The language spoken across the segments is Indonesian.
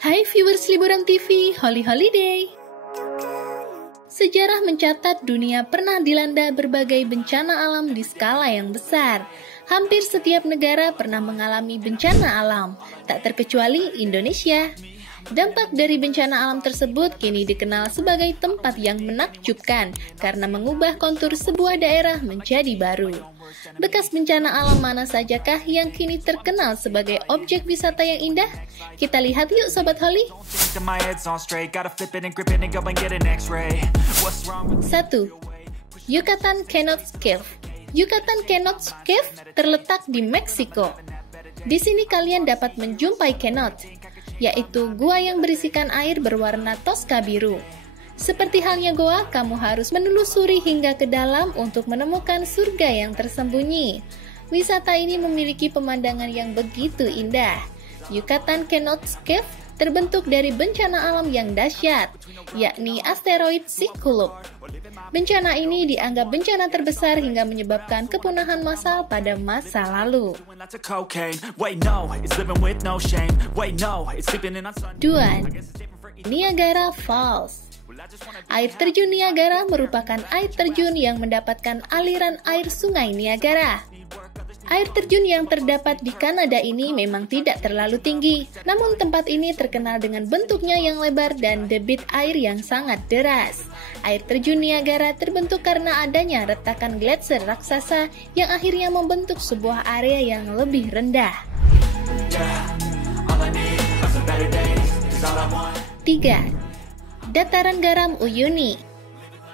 Hai viewers Liburan TV, Holy Holiday. Sejarah mencatat dunia pernah dilanda berbagai bencana alam di skala yang besar. Hampir setiap negara pernah mengalami bencana alam, tak terkecuali Indonesia. Dampak dari bencana alam tersebut kini dikenal sebagai tempat yang menakjubkan karena mengubah kontur sebuah daerah menjadi baru. Bekas bencana alam mana sajakah yang kini terkenal sebagai objek wisata yang indah? Kita lihat yuk Sobat Holly. 1. Yucatan Cenotes Cave. Yucatan Cenotes Cave terletak di Meksiko. Di sini kalian dapat menjumpai cenote, yaitu gua yang berisikan air berwarna toska biru. Seperti halnya goa, kamu harus menelusuri hingga ke dalam untuk menemukan surga yang tersembunyi. Wisata ini memiliki pemandangan yang begitu indah. Yucatan Cenotes Cave terbentuk dari bencana alam yang dahsyat, yakni asteroid Chicxulub. Bencana ini dianggap bencana terbesar hingga menyebabkan kepunahan massal pada masa lalu. 2. Niagara Falls. Air terjun Niagara merupakan air terjun yang mendapatkan aliran air sungai Niagara. Air terjun yang terdapat di Kanada ini memang tidak terlalu tinggi, namun tempat ini terkenal dengan bentuknya yang lebar dan debit air yang sangat deras. Air terjun Niagara terbentuk karena adanya retakan gletser raksasa yang akhirnya membentuk sebuah area yang lebih rendah. 3. Dataran garam Uyuni.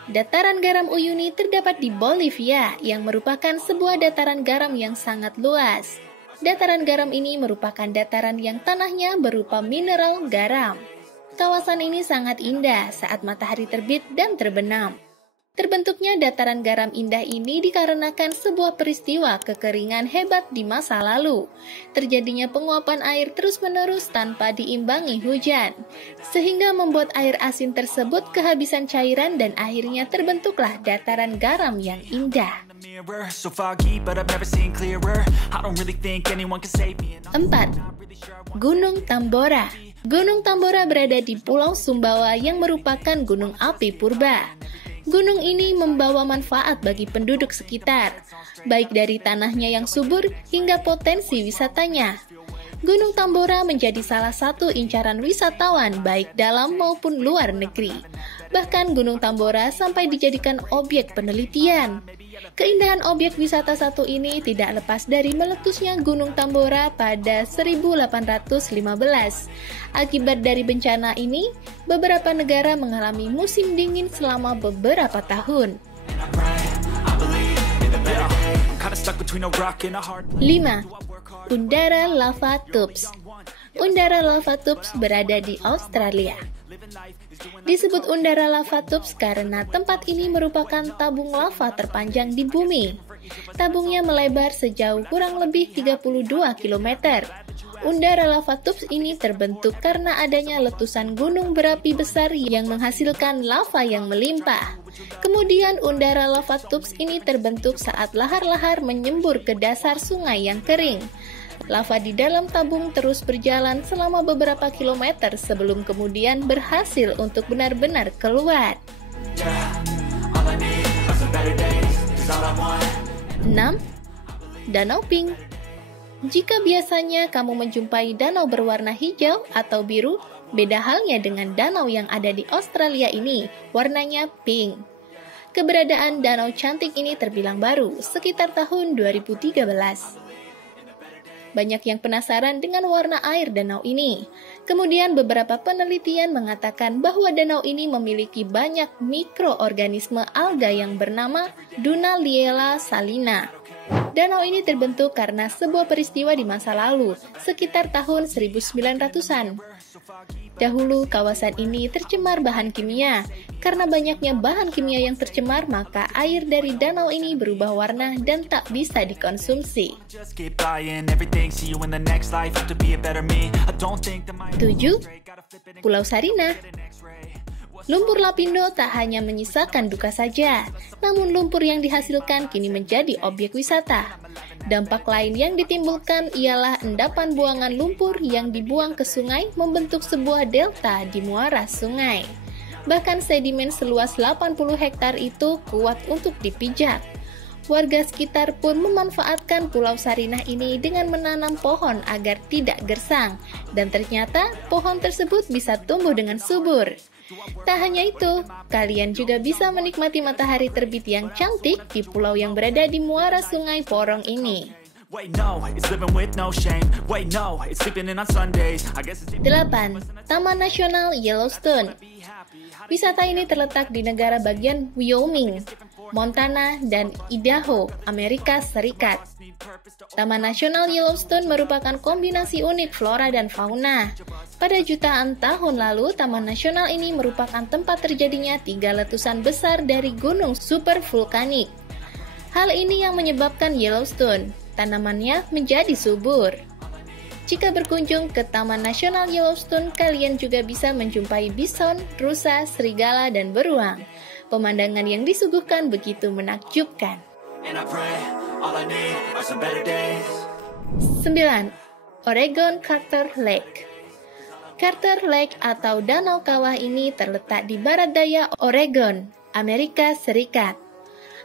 Dataran garam Uyuni terdapat di Bolivia yang merupakan sebuah dataran garam yang sangat luas. Dataran garam ini merupakan dataran yang tanahnya berupa mineral garam. Kawasan ini sangat indah saat matahari terbit dan terbenam. Terbentuknya dataran garam indah ini dikarenakan sebuah peristiwa kekeringan hebat di masa lalu. Terjadinya penguapan air terus-menerus tanpa diimbangi hujan, sehingga membuat air asin tersebut kehabisan cairan dan akhirnya terbentuklah dataran garam yang indah. 4. Gunung Tambora. Gunung Tambora berada di Pulau Sumbawa yang merupakan gunung api purba. Gunung ini membawa manfaat bagi penduduk sekitar, baik dari tanahnya yang subur hingga potensi wisatanya. Gunung Tambora menjadi salah satu incaran wisatawan baik dalam maupun luar negeri. Bahkan Gunung Tambora sampai dijadikan objek penelitian. Keindahan objek wisata satu ini tidak lepas dari meletusnya Gunung Tambora pada 1815. Akibat dari bencana ini, beberapa negara mengalami musim dingin selama beberapa tahun. 5. Undara Lava Tubes. Undara Lava Tubes berada di Australia. Disebut Undara Lava Tubes karena tempat ini merupakan tabung lava terpanjang di bumi. Tabungnya melebar sejauh kurang lebih 32 km. Undara Lava Tubes ini terbentuk karena adanya letusan gunung berapi besar yang menghasilkan lava yang melimpah. Kemudian Undara Lava Tubes ini terbentuk saat lahar-lahar menyembur ke dasar sungai yang kering. Lava di dalam tabung terus berjalan selama beberapa kilometer sebelum kemudian berhasil untuk benar-benar keluar. 6. Danau Pink. Jika biasanya kamu menjumpai danau berwarna hijau atau biru, beda halnya dengan danau yang ada di Australia ini, warnanya pink. Keberadaan danau cantik ini terbilang baru, sekitar tahun 2013. Banyak yang penasaran dengan warna air danau ini. Kemudian beberapa penelitian mengatakan bahwa danau ini memiliki banyak mikroorganisme alga yang bernama Dunaliella salina. Danau ini terbentuk karena sebuah peristiwa di masa lalu, sekitar tahun 1900-an. Dahulu kawasan ini tercemar bahan kimia. Karena banyaknya bahan kimia yang tercemar, maka air dari danau ini berubah warna dan tak bisa dikonsumsi. 7. Pulau Sarina. Lumpur Lapindo tak hanya menyisakan duka saja, namun lumpur yang dihasilkan kini menjadi objek wisata. Dampak lain yang ditimbulkan ialah endapan buangan lumpur yang dibuang ke sungai membentuk sebuah delta di muara sungai. Bahkan sedimen seluas 80 hektar itu kuat untuk dipijak. Warga sekitar pun memanfaatkan Pulau Sarinah ini dengan menanam pohon agar tidak gersang, dan ternyata pohon tersebut bisa tumbuh dengan subur. Tak hanya itu, kalian juga bisa menikmati matahari terbit yang cantik di pulau yang berada di muara sungai Porong ini. 8. Taman Nasional Yellowstone. Wisata ini terletak di negara bagian Wyoming, Montana, dan Idaho, Amerika Serikat. Taman Nasional Yellowstone merupakan kombinasi unik flora dan fauna. Pada jutaan tahun lalu, Taman Nasional ini merupakan tempat terjadinya 3 letusan besar dari gunung supervulkanik. Hal ini yang menyebabkan Yellowstone, tanamannya menjadi subur. Jika berkunjung ke Taman Nasional Yellowstone, kalian juga bisa menjumpai bison, rusa, serigala, dan beruang. Pemandangan yang disuguhkan begitu menakjubkan. 9. Oregon Carter Lake. Carter Lake atau Danau Kawah ini terletak di barat daya Oregon, Amerika Serikat.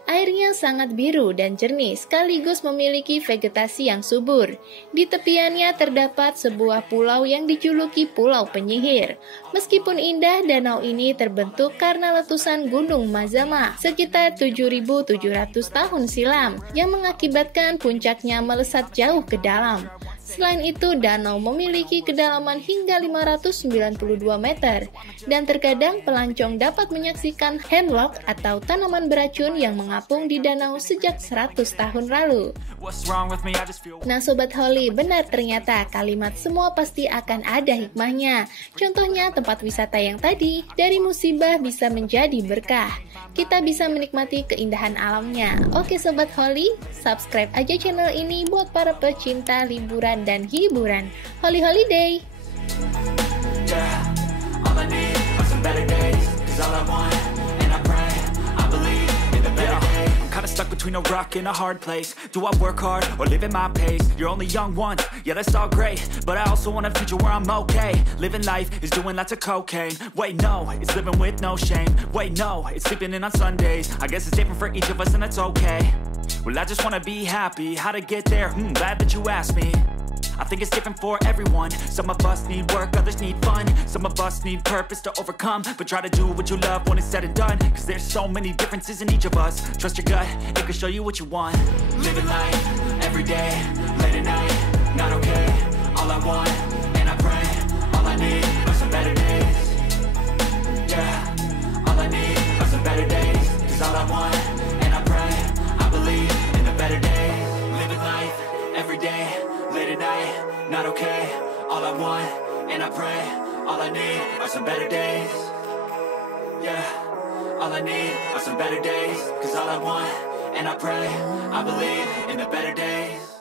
Airnya sangat biru dan jernih sekaligus memiliki vegetasi yang subur. Di tepiannya terdapat sebuah pulau yang dijuluki Pulau Penyihir. Meskipun indah, danau ini terbentuk karena letusan Gunung Mazama sekitar 7.700 tahun silam yang mengakibatkan puncaknya melesat jauh ke dalam. Selain itu, danau memiliki kedalaman hingga 592 meter, dan terkadang pelancong dapat menyaksikan hemlock atau tanaman beracun yang mengapung di danau sejak 100 tahun lalu. Nah Sobat Holly, benar ternyata kalimat semua pasti akan ada hikmahnya. Contohnya tempat wisata yang tadi, dari musibah bisa menjadi berkah. Kita bisa menikmati keindahan alamnya. Oke Sobat Holly, subscribe aja channel ini buat para pecinta liburan dan hiburan. Holly Holiday. Stuck between a rock and a hard place. Do I work hard or live at my pace? You're only young once, yeah that's all great, but I also want a future where I'm okay. Living life is doing lots of cocaine. Wait no, it's living with no shame. Wait no, it's sleeping in on Sundays. I guess it's different for each of us and that's okay. Well I just wanna be happy. How to get there? Glad that you asked me. I think it's different for everyone. Some of us need work, others need fun. Some of us need purpose to overcome. But try to do what you love when it's said and done. Cause there's so many differences in each of us. Trust your gut, it can show you what you want. Living life, every day, late at night, not okay. All I want, and I pray, all I need are some better days. Yeah, all I need are some better days. Cause all I want, and I pray, I believe in the better days. Living life, every day, late at night, not okay. All I want, and I pray, all I need are some better days. Yeah, all I need are some better days. Cause all I want, and I pray, I believe in the better days.